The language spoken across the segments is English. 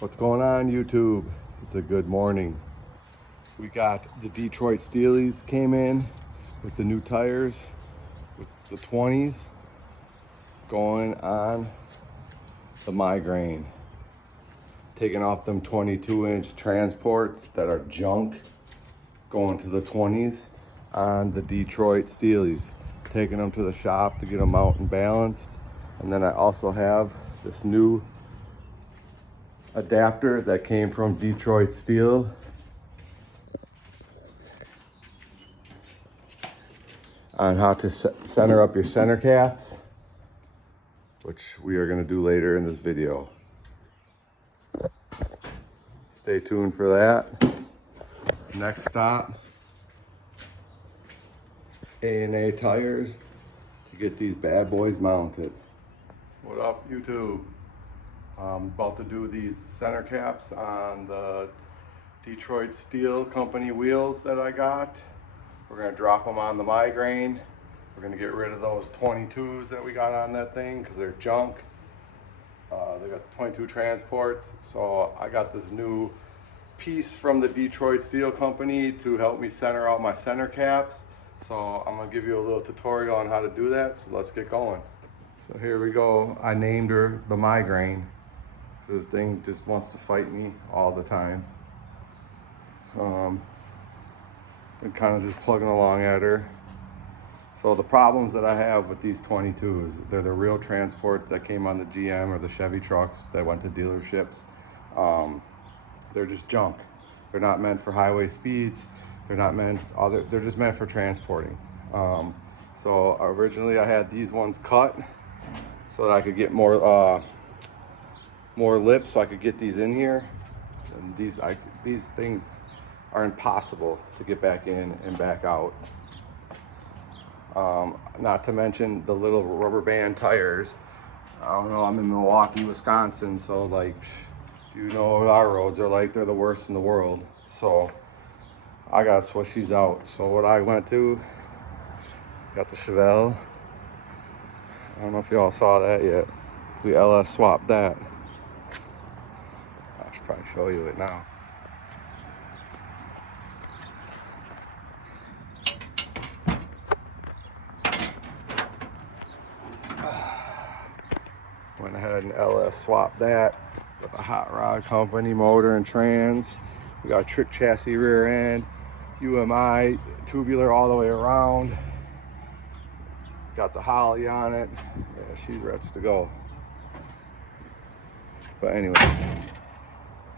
What's going on, YouTube? It's a good morning. We got the Detroit Steelies came in with the new tires, with the 20s, going on the migraine. Taking off them 22-inch transports that are junk, going to the 20s on the Detroit Steelies. Taking them to the shop to get them out and balanced. And then I also have this new adapter that came from Detroit Steel on how to center up your center caps, which we are going to do later in this video. Stay tuned for that. Next stop, A&A Tires, to get these bad boys mounted. What up, YouTube? I'm about to do these center caps on the Detroit Steel Company wheels that I got. We're gonna drop them on the migraine. We're gonna get rid of those 22s that we got on that thing because they're junk. They got 22 transports. So I got this new piece from the Detroit Steel Company to help me center out my center caps. So I'm gonna give you a little tutorial on how to do that. So let's get going. So here we go. I named her the migraine. This thing just wants to fight me all the time. Been kind of just plugging along at her. So the problems that I have with these 22s, they're the real transports that came on the GM or the Chevy trucks that went to dealerships. They're just junk. They're not meant for highway speeds. They're not meant, they're just meant for transporting. So originally I had these ones cut so that I could get more lips, so I could get these in here. And these things are impossible to get back in and back out. Not to mention the little rubber band tires. I don't know, I'm in Milwaukee, Wisconsin, so like, you know what our roads are like, they're the worst in the world. So I gotta switch these out. So what I went to, got the Chevelle. I don't know if y'all saw that yet. We LS swapped that. I should probably show you it now. Went ahead and LS swapped that with a Hot Rod Company motor and trans. We got a trick chassis rear end, UMI tubular all the way around. Got the Holly on it. Yeah, she's ready to go. But anyway,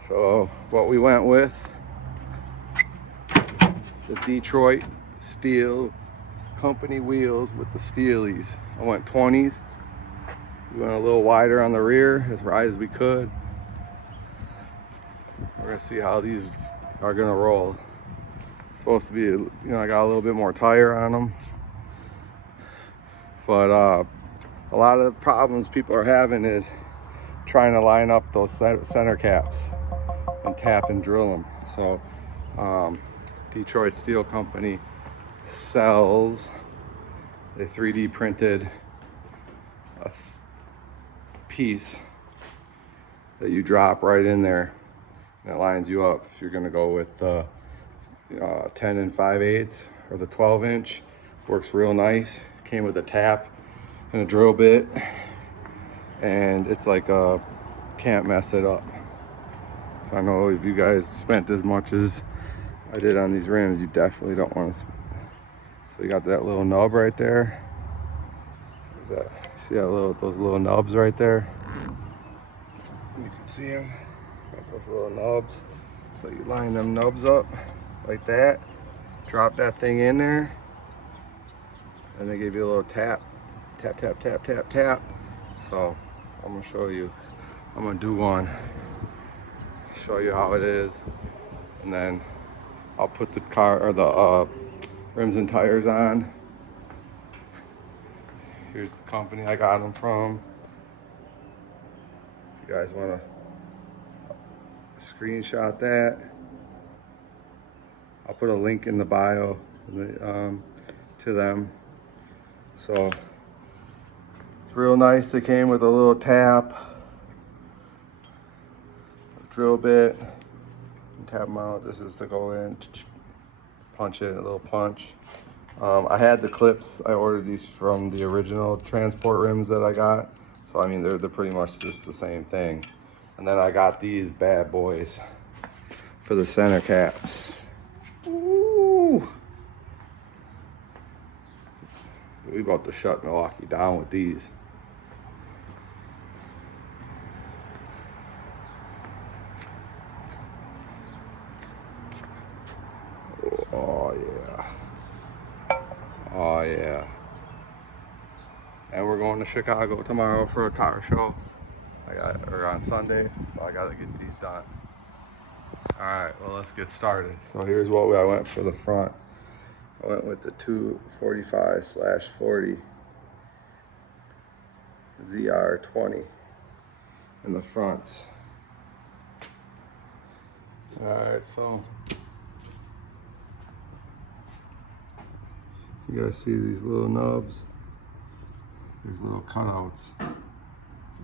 so what we went with, the Detroit Steel Company wheels with the Steelies. I went 20s. We went a little wider on the rear, as wide as we could. We're gonna see how these are gonna roll. Supposed to be, you know, I got a little bit more tire on them. But a lot of the problems people are having is trying to line up those center caps and tap and drill them. So Detroit Steel Company sells a 3D printed piece that you drop right in there, and it lines you up. If you're going to go with 10 and 5/8 or the 12-inch, works real nice. Came with a tap and a drill bit, and it's like can't mess it up. So I know if you guys spent as much as I did on these rims, you definitely don't want to. So you got that little nub right there. See that those little nubs right there? You can see them. Got those little nubs. So you line them nubs up like that. Drop that thing in there, and they give you a little tap, tap, tap, tap, tap, tap. So I'm gonna show you. I'm gonna do one. Show you how it is, and then I'll put the car or the rims and tires on. Here's the company I got them from. If you guys want to screenshot that, I'll put a link in the bio to them. So it's real nice. They came with a little tap, drill bit, tap them out. This is to go in, punch it, a little punch. I had the clips. I ordered these from the original transport rims that I got. So I mean, they're pretty much just the same thing. And then I got these bad boys for the center caps. Ooh. We about to shut Milwaukee down with these. Oh yeah. Oh yeah. And we're going to Chicago tomorrow for a car show. Or on Sunday, so I gotta get these done. All right, well, let's get started. So here's what I went for the front. I went with the 245/40 ZR20 in the front. All right, so you guys see these little nubs? There's little cutouts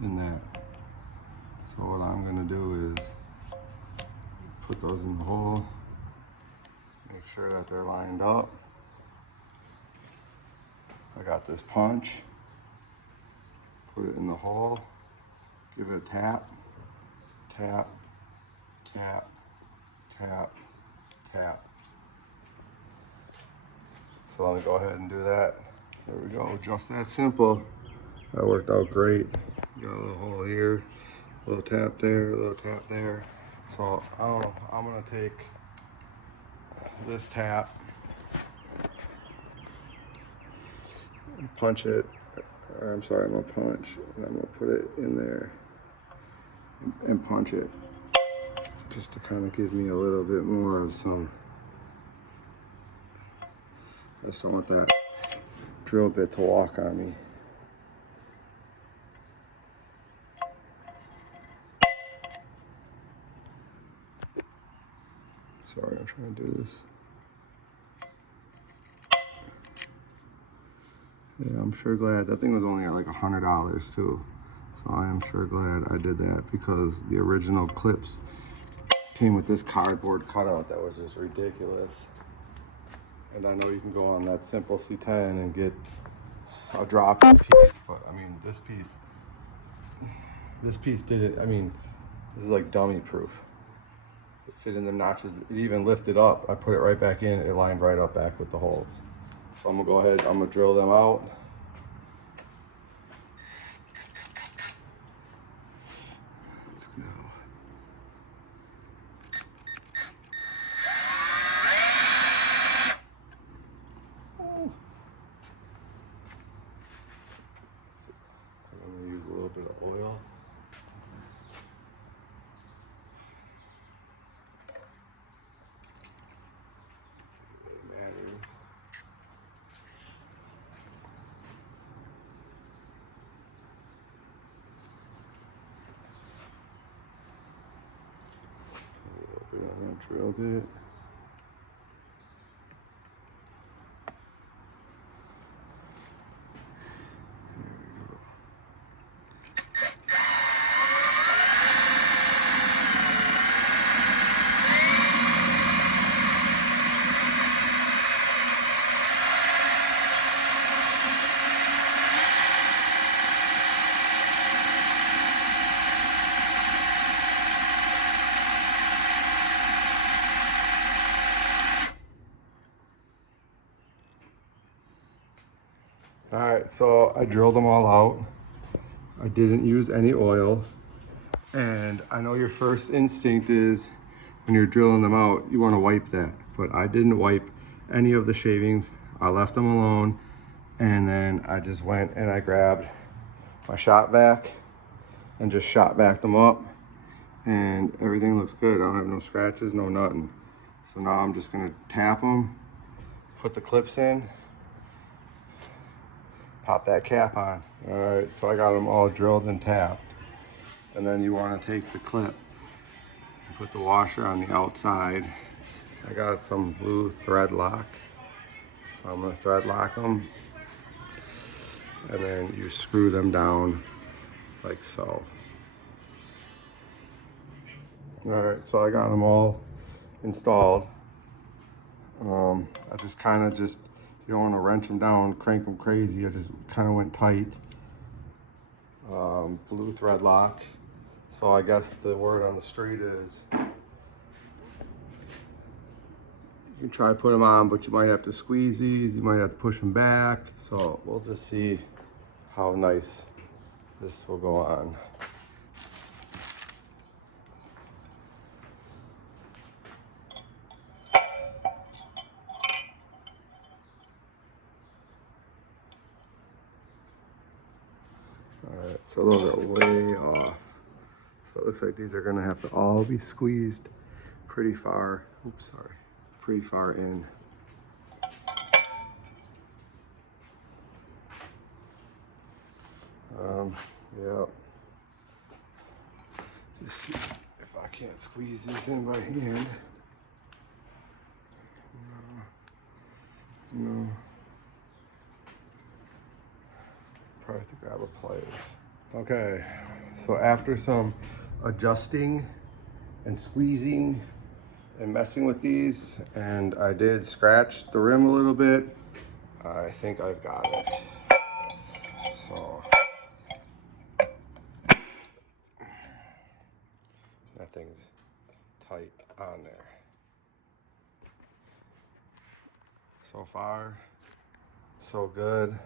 in that. So what I'm gonna do is put those in the hole, make sure that they're lined up. I got this punch, put it in the hole, give it a tap, tap, tap, tap, tap. So let me go ahead and do that. There we go, just that simple. That worked out great. Got a little hole here, a little tap there, a little tap there. So I'm gonna take this tap and punch it. Or I'm sorry, I'm gonna punch, and I'm gonna put it in there and punch it, just to kind of give me a little bit more of some. I just don't want that drill bit to walk on me. Sorry, I'm trying to do this. Yeah, I'm sure glad. That thing was only at like $100 too. So I am sure glad I did that, because the original clips came with this cardboard cutout that was just ridiculous. And I know you can go on that simple C10 and get a drop-in piece, but I mean, this piece did it. I mean, this is like dummy proof. It fit in the notches. It even lifted up. I put it right back in. It lined right up back with the holes. So I'm gonna go ahead. I'm gonna drill them out. Let's go. I'm gonna use a little bit of oil. Drill bit. All right, so I drilled them all out. I didn't use any oil. And I know your first instinct is, when you're drilling them out, you want to wipe that. But I didn't wipe any of the shavings. I left them alone. And then I just went and I grabbed my shop vac and just shop vac them up. And everything looks good. I don't have no scratches, no nothing. So now I'm just gonna tap them, put the clips in, pop that cap on. All right, so I got them all drilled and tapped. And then you want to take the clip and put the washer on the outside. I got some blue thread lock, so I'm going to thread lock them, and then you screw them down like so. Alright, so I got them all installed. I just kind of you don't want to wrench them down, crank them crazy. I just kind of went tight. Blue thread lock. So I guess the word on the street is you can try to put them on, but you might have to squeeze these. You might have to push them back. So we'll just see how nice this will go on. Alright, so those are way off. So it looks like these are gonna have to all be squeezed pretty far. Oops, sorry. Pretty far in. Yeah. Just see if I can't squeeze these in by hand. No. Probably have to grab a pliers. Okay, so after some adjusting and squeezing and messing with these, and I did scratch the rim a little bit, I think I've got it. So that thing's tight on there. So far, so good.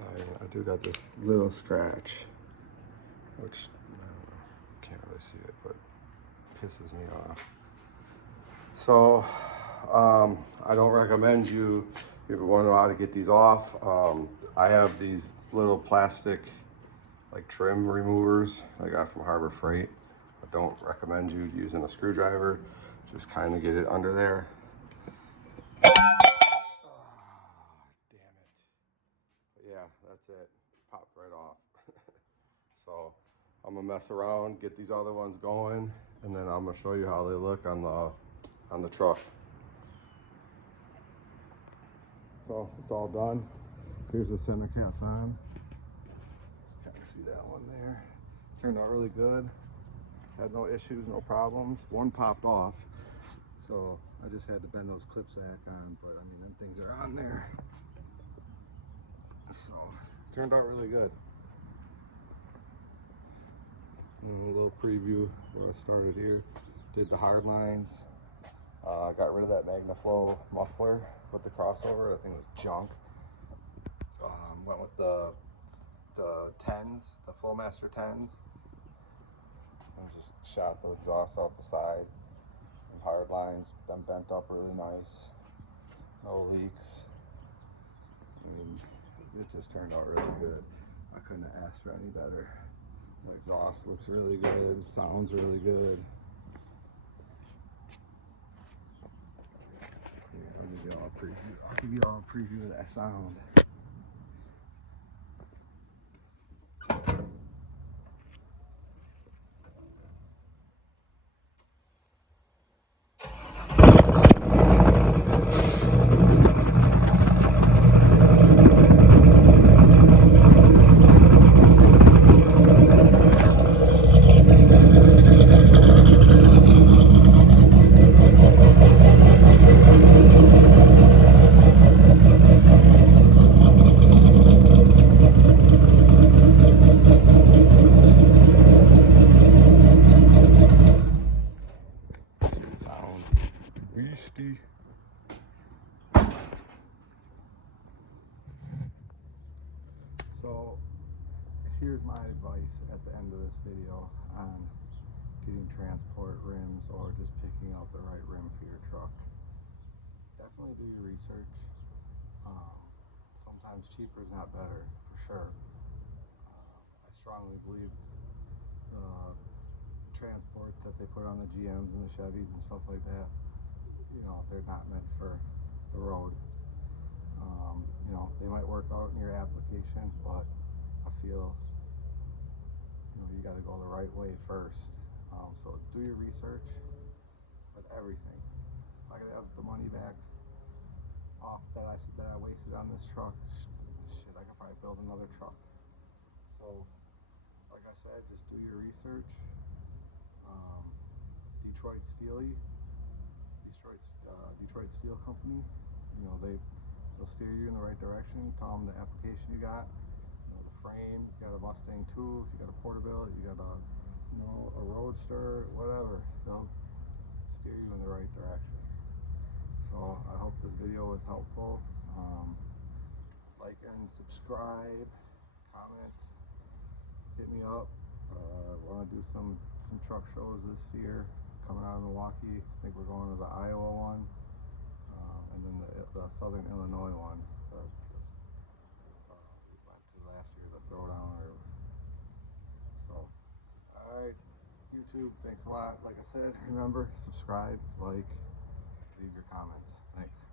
I do got this little scratch, which can't really see it, but pisses me off. So I don't recommend you, if you want to know how to get these off, I have these little plastic like trim removers I got from Harbor Freight. I don't recommend you using a screwdriver. Just kind of get it under there. Damn it. But yeah, that's it. Popped right off. So I'm gonna mess around, get these other ones going, and then I'm gonna show you how they look on the truck. So it's all done. Here's the center caps on. Kind of see that one there. Turned out really good. Had no issues, no problems. One popped off, so I just had to bend those clips back on, but I mean, them things are on there. So, turned out really good. And a little preview where I started here. Did the hard lines. Got rid of that MagnaFlow muffler with the crossover. That thing was junk. Went with the 10s, the Flowmaster 10s. And just shot the exhaust out the side. And hard lines, them bent up really nice. No leaks. I mean, it just turned out really good. I couldn't have asked for any better. The exhaust looks really good, sounds really good. Yeah, let me give y'all a preview. I'll give you all a preview of that sound. Beastie. So here's my advice at the end of this video on getting transport rims or just picking out the right rim for your truck. Definitely do your research. Sometimes cheaper is not better, for sure. I strongly believe transport that they put on the GMs and the Chevys and stuff like that, you know, they're not meant for the road. You know, they might work out in your application, but I feel, you know, you got to go the right way first. So do your research with everything. If I could have the money back off that I wasted on this truck, shit, I could probably build another truck. So, like I said, just do your research. Detroit Steelie, Detroit Steel Company. You know, they'll steer you in the right direction. Tell them the application you got, you know, the frame. If you got a Mustang 2, if you got a Porterbuilt, you got a, you know, a Roadster, whatever. They'll steer you in the right direction. So I hope this video was helpful. Like and subscribe, comment, hit me up. Want to do some truck shows this year coming out of Milwaukee. I think we're going to the Iowa one, and then the Southern Illinois one that we went to last year, the Throwdown. So, all right, YouTube, thanks a lot. Like I said, remember, subscribe, like, leave your comments. Thanks.